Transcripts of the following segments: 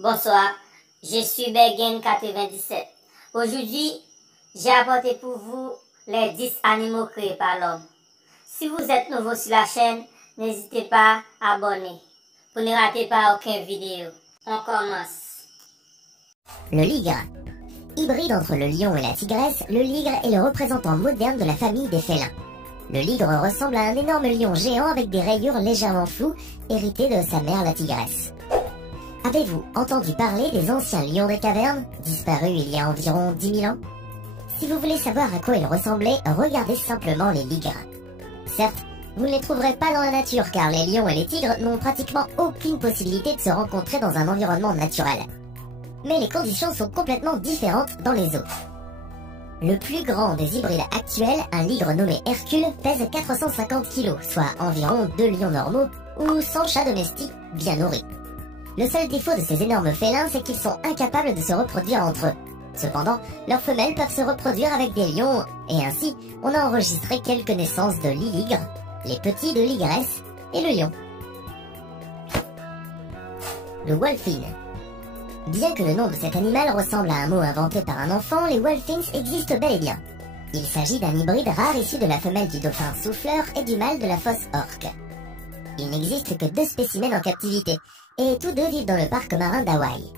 Bonsoir, je suis Bergen97. Aujourd'hui, j'ai apporté pour vous les 10 animaux créés par l'homme. Si vous êtes nouveau sur la chaîne, n'hésitez pas à abonner pour ne rater pas aucune vidéo. On commence. Le ligre. Hybride entre le lion et la tigresse, le ligre est le représentant moderne de la famille des félins. Le ligre ressemble à un énorme lion géant avec des rayures légèrement floues, héritées de sa mère la tigresse. Avez-vous entendu parler des anciens lions des cavernes, disparus il y a environ 10 000 ans? Si vous voulez savoir à quoi ils ressemblaient, regardez simplement les ligres. Certes, vous ne les trouverez pas dans la nature car les lions et les tigres n'ont pratiquement aucune possibilité de se rencontrer dans un environnement naturel. Mais les conditions sont complètement différentes dans les eaux. Le plus grand des hybrides actuels, un ligre nommé Hercule, pèse 450 kg, soit environ 2 lions normaux ou 100 chats domestiques bien nourris. Le seul défaut de ces énormes félins, c'est qu'ils sont incapables de se reproduire entre eux. Cependant, leurs femelles peuvent se reproduire avec des lions, et ainsi, on a enregistré quelques naissances de lit-ligres, les petits de ligresse et le lion. Le wolfine. Bien que le nom de cet animal ressemble à un mot inventé par un enfant, les wolfines existent bel et bien. Il s'agit d'un hybride rare issu de la femelle du dauphin souffleur et du mâle de la fosse orque. Il n'existe que 2 spécimens en captivité, et tous 2 vivent dans le parc marin d'Hawaï.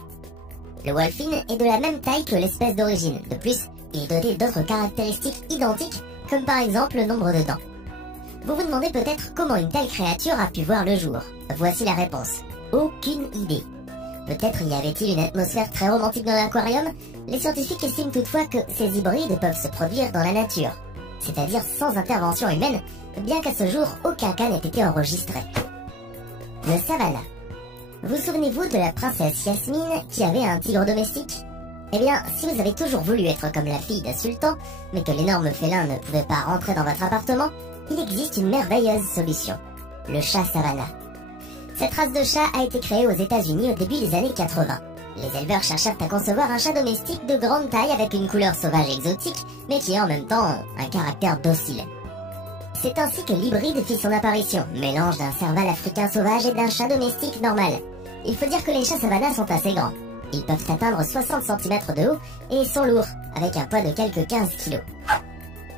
Le wolfine est de la même taille que l'espèce d'origine. De plus, il est doté d'autres caractéristiques identiques, comme par exemple le nombre de dents. Vous vous demandez peut-être comment une telle créature a pu voir le jour. Voici la réponse. Aucune idée. Peut-être y avait-il une atmosphère très romantique dans l'aquarium. Les scientifiques estiment toutefois que ces hybrides peuvent se produire dans la nature, c'est-à-dire sans intervention humaine, bien qu'à ce jour, aucun cas n'ait été enregistré. Le savannah. Vous souvenez-vous de la princesse Yasmine qui avait un tigre domestique? Eh bien, si vous avez toujours voulu être comme la fille d'un sultan, mais que l'énorme félin ne pouvait pas rentrer dans votre appartement, il existe une merveilleuse solution. Le chat savannah. Cette race de chat a été créée aux États-Unis au début des années 80. Les éleveurs cherchèrent à concevoir un chat domestique de grande taille avec une couleur sauvage exotique, mais qui a en même temps un caractère docile. C'est ainsi que l'hybride fit son apparition, mélange d'un serval africain sauvage et d'un chat domestique normal. Il faut dire que les chats savannah sont assez grands. Ils peuvent atteindre 60 cm de haut et sont lourds, avec un poids de quelques 15 kg.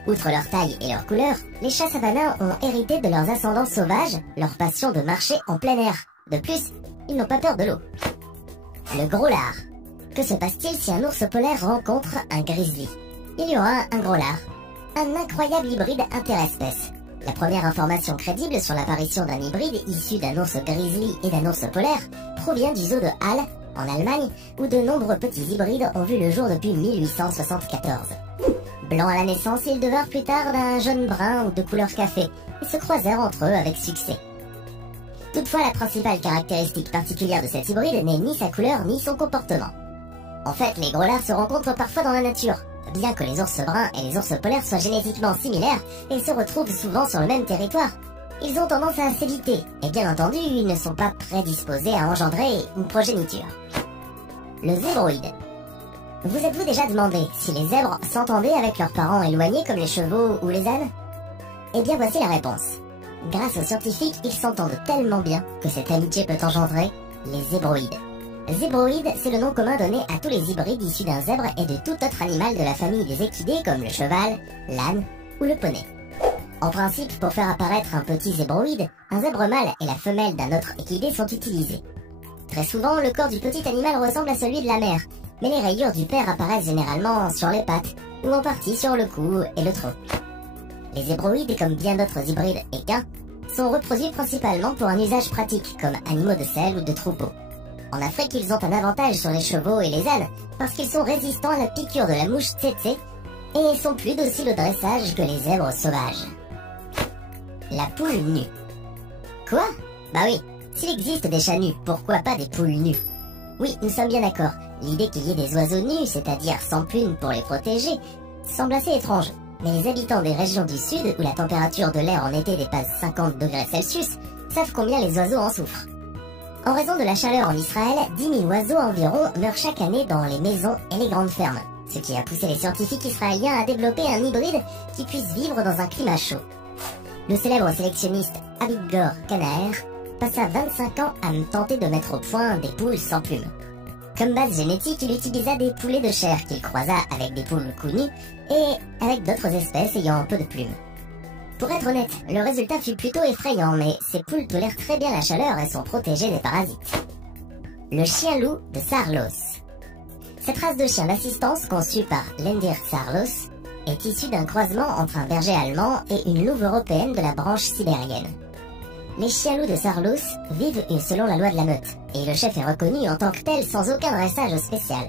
Outre leur taille et leur couleur, les chats savannah ont hérité de leurs ascendants sauvages, leur passion de marcher en plein air. De plus, ils n'ont pas peur de l'eau. Le gros lard. Que se passe-t-il si un ours polaire rencontre un grizzly? Il y aura un gros lard. Un incroyable hybride interespèce. La première information crédible sur l'apparition d'un hybride issu d'un ours grizzly et d'un ours polaire provient du zoo de Halle, en Allemagne, où de nombreux petits hybrides ont vu le jour depuis 1874. Blancs à la naissance, ils devinrent plus tard d'un jaune brun ou de couleur café, et se croisèrent entre eux avec succès. Toutefois, la principale caractéristique particulière de cet hybride n'est ni sa couleur ni son comportement. En fait, les gros lards se rencontrent parfois dans la nature. Bien que les ours bruns et les ours polaires soient génétiquement similaires, ils se retrouvent souvent sur le même territoire. Ils ont tendance à s'éviter, et bien entendu, ils ne sont pas prédisposés à engendrer une progéniture. Le zébroïde. Vous êtes-vous déjà demandé si les zèbres s'entendaient avec leurs parents éloignés comme les chevaux ou les ânes? Eh bien voici la réponse. Grâce aux scientifiques, ils s'entendent tellement bien que cette amitié peut engendrer les zébroïdes. Zébroïde, c'est le nom commun donné à tous les hybrides issus d'un zèbre et de tout autre animal de la famille des équidés comme le cheval, l'âne ou le poney. En principe, pour faire apparaître un petit zébroïde, un zèbre mâle et la femelle d'un autre équidé sont utilisés. Très souvent, le corps du petit animal ressemble à celui de la mère, mais les rayures du père apparaissent généralement sur les pattes ou en partie sur le cou et le tronc. Les zébroïdes, comme bien d'autres hybrides équins, sont reproduits principalement pour un usage pratique comme animaux de selle ou de troupeau. En Afrique, ils ont un avantage sur les chevaux et les ânes parce qu'ils sont résistants à la piqûre de la mouche tsetse et sont plus dociles au dressage que les zèbres sauvages. La poule nue. Quoi? Bah oui, s'il existe des chats nus, pourquoi pas des poules nues? Oui, nous sommes bien d'accord. L'idée qu'il y ait des oiseaux nus, c'est-à-dire sans plumes pour les protéger, semble assez étrange. Mais les habitants des régions du sud, où la température de l'air en été dépasse 50 degrés Celsius, savent combien les oiseaux en souffrent. En raison de la chaleur en Israël, 10 000 oiseaux environ meurent chaque année dans les maisons et les grandes fermes, ce qui a poussé les scientifiques israéliens à développer un hybride qui puisse vivre dans un climat chaud. Le célèbre sélectionniste Avigdor Kanaer passa 25 ans à tenter de mettre au point des poules sans plumes. Comme base génétique, il utilisa des poulets de chair qu'il croisa avec des poules connues et avec d'autres espèces ayant peu de plumes. Pour être honnête, le résultat fut plutôt effrayant, mais ces poules tolèrent très bien la chaleur et sont protégées des parasites. Le chien-loup de Saarloos. Cette race de chien d'assistance, conçue par Lendir Saarloos, est issue d'un croisement entre un berger allemand et une louve européenne de la branche sibérienne. Les chiens-loups de Saarloos vivent selon la loi de la meute, et le chef est reconnu en tant que tel sans aucun dressage spécial.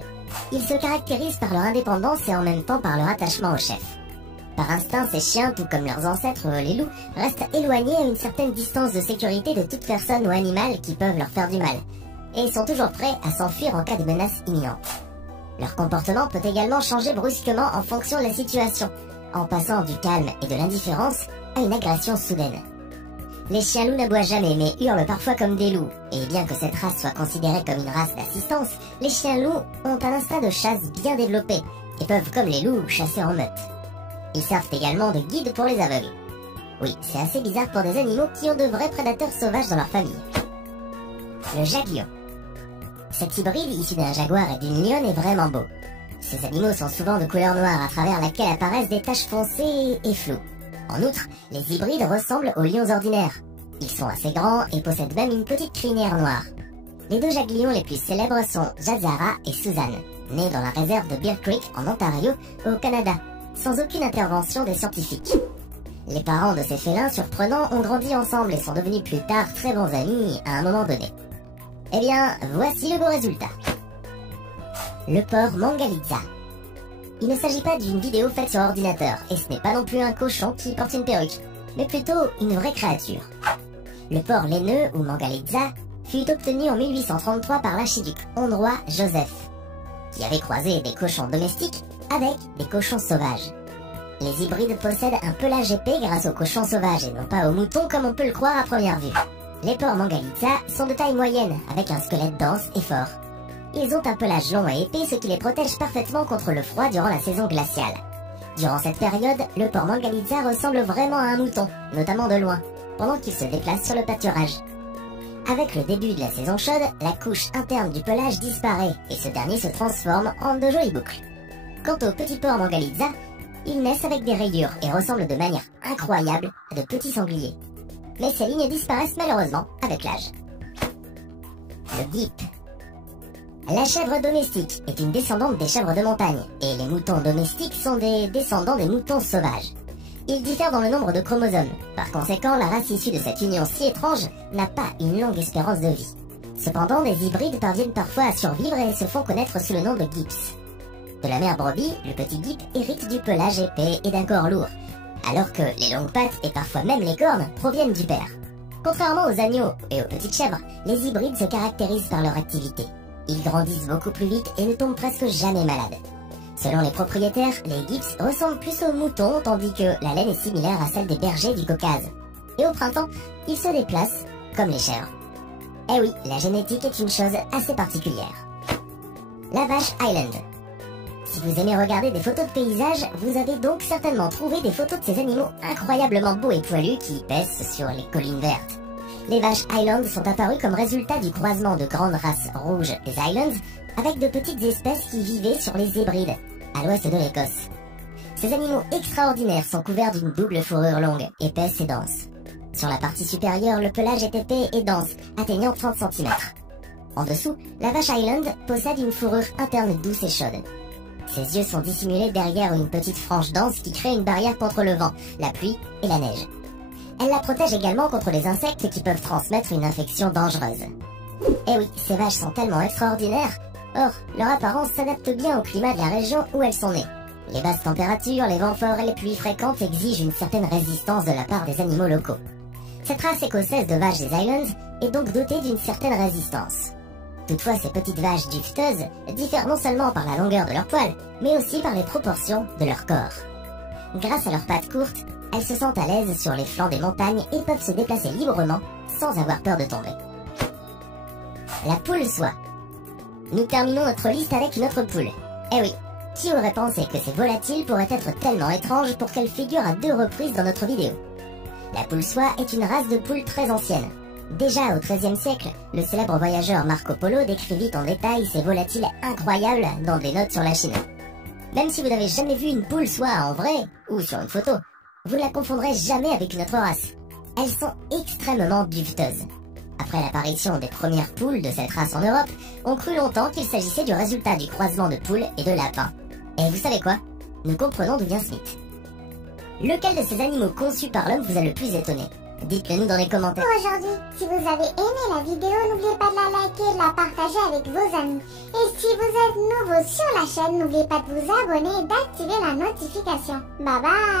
Ils se caractérisent par leur indépendance et en même temps par leur attachement au chef. Par instinct, ces chiens, tout comme leurs ancêtres les loups, restent éloignés à une certaine distance de sécurité de toute personne ou animal qui peuvent leur faire du mal, et sont toujours prêts à s'enfuir en cas de menace imminente. Leur comportement peut également changer brusquement en fonction de la situation, en passant du calme et de l'indifférence à une agression soudaine. Les chiens-loups n'aboient jamais mais hurlent parfois comme des loups, et bien que cette race soit considérée comme une race d'assistance, les chiens-loups ont un instinct de chasse bien développé, et peuvent comme les loups chasser en meute. Ils servent également de guide pour les aveugles. Oui, c'est assez bizarre pour des animaux qui ont de vrais prédateurs sauvages dans leur famille. Le jaguar. Cet hybride issu d'un jaguar et d'une lionne est vraiment beau. Ces animaux sont souvent de couleur noire à travers laquelle apparaissent des taches foncées et floues. En outre, les hybrides ressemblent aux lions ordinaires. Ils sont assez grands et possèdent même une petite crinière noire. Les deux jaguars les plus célèbres sont Jazara et Suzanne, nés dans la réserve de Bear Creek en Ontario, au Canada, sans aucune intervention des scientifiques. Les parents de ces félins surprenants ont grandi ensemble et sont devenus plus tard très bons amis à un moment donné. Eh bien, voici le beau résultat. Le porc Mangalitsa. Il ne s'agit pas d'une vidéo faite sur ordinateur, et ce n'est pas non plus un cochon qui porte une perruque, mais plutôt une vraie créature. Le porc laineux, ou Mangalitsa, fut obtenu en 1833 par l'archiduc hongrois Joseph, qui avait croisé des cochons domestiques avec des cochons sauvages. Les hybrides possèdent un pelage épais grâce aux cochons sauvages et non pas aux moutons comme on peut le croire à première vue. Les porcs Mangalitsa sont de taille moyenne, avec un squelette dense et fort. Ils ont un pelage long et épais, ce qui les protège parfaitement contre le froid durant la saison glaciale. Durant cette période, le porc Mangalitsa ressemble vraiment à un mouton, notamment de loin, pendant qu'il se déplace sur le pâturage. Avec le début de la saison chaude, la couche interne du pelage disparaît et ce dernier se transforme en de jolies boucles. Quant aux petits porcs Mangalitsa, ils naissent avec des rayures et ressemblent de manière incroyable à de petits sangliers. Mais ces lignes disparaissent malheureusement avec l'âge. Le guip. La chèvre domestique est une descendante des chèvres de montagne, et les moutons domestiques sont des descendants des moutons sauvages. Ils diffèrent dans le nombre de chromosomes. Par conséquent, la race issue de cette union si étrange n'a pas une longue espérance de vie. Cependant, des hybrides parviennent parfois à survivre et se font connaître sous le nom de gips. De la mère brebis, le petit guip hérite du pelage épais et d'un corps lourd, alors que les longues pattes et parfois même les cornes proviennent du père. Contrairement aux agneaux et aux petites chèvres, les hybrides se caractérisent par leur activité. Ils grandissent beaucoup plus vite et ne tombent presque jamais malades. Selon les propriétaires, les gips ressemblent plus aux moutons tandis que la laine est similaire à celle des bergers du Caucase. Et au printemps, ils se déplacent comme les chèvres. Eh oui, la génétique est une chose assez particulière. La vache Highland. Si vous aimez regarder des photos de paysages, vous avez donc certainement trouvé des photos de ces animaux incroyablement beaux et poilus qui paissent sur les collines vertes. Les vaches Highland sont apparues comme résultat du croisement de grandes races rouges des Highlands avec de petites espèces qui vivaient sur les Hébrides, à l'ouest de l'Écosse. Ces animaux extraordinaires sont couverts d'une double fourrure longue, épaisse et dense. Sur la partie supérieure, le pelage est épais et dense, atteignant 30 cm. En dessous, la vache Highland possède une fourrure interne douce et chaude. Ses yeux sont dissimulés derrière une petite frange dense qui crée une barrière contre le vent, la pluie et la neige. Elle la protège également contre les insectes qui peuvent transmettre une infection dangereuse. Eh oui, ces vaches sont tellement extraordinaires. Or, leur apparence s'adapte bien au climat de la région où elles sont nées. Les basses températures, les vents forts et les pluies fréquentes exigent une certaine résistance de la part des animaux locaux. Cette race écossaise de vaches des Highlands est donc dotée d'une certaine résistance. Toutefois, ces petites vaches duveteuses diffèrent non seulement par la longueur de leurs poils, mais aussi par les proportions de leur corps. Grâce à leurs pattes courtes, elles se sentent à l'aise sur les flancs des montagnes et peuvent se déplacer librement sans avoir peur de tomber. La poule soie. Nous terminons notre liste avec une autre poule. Eh oui, qui aurait pensé que ces volatiles pourraient être tellement étranges pour qu'elles figurent à 2 reprises dans notre vidéo? La poule soie est une race de poule très ancienne. Déjà au XIIIe siècle, le célèbre voyageur Marco Polo décrivit en détail ces volatiles incroyables dans des notes sur la Chine. Même si vous n'avez jamais vu une poule soit en vrai ou sur une photo, vous ne la confondrez jamais avec une autre race. Elles sont extrêmement duveteuses. Après l'apparition des premières poules de cette race en Europe, on crut longtemps qu'il s'agissait du résultat du croisement de poules et de lapins. Et vous savez quoi? Nous comprenons d'où vient ce mythe. Lequel de ces animaux conçus par l'homme vous a le plus étonné? Dites-le nous dans les commentaires. Aujourd'hui, si vous avez aimé la vidéo, n'oubliez pas de la liker et de la partager avec vos amis. Et si vous êtes nouveau sur la chaîne, n'oubliez pas de vous abonner et d'activer la notification. Bye bye!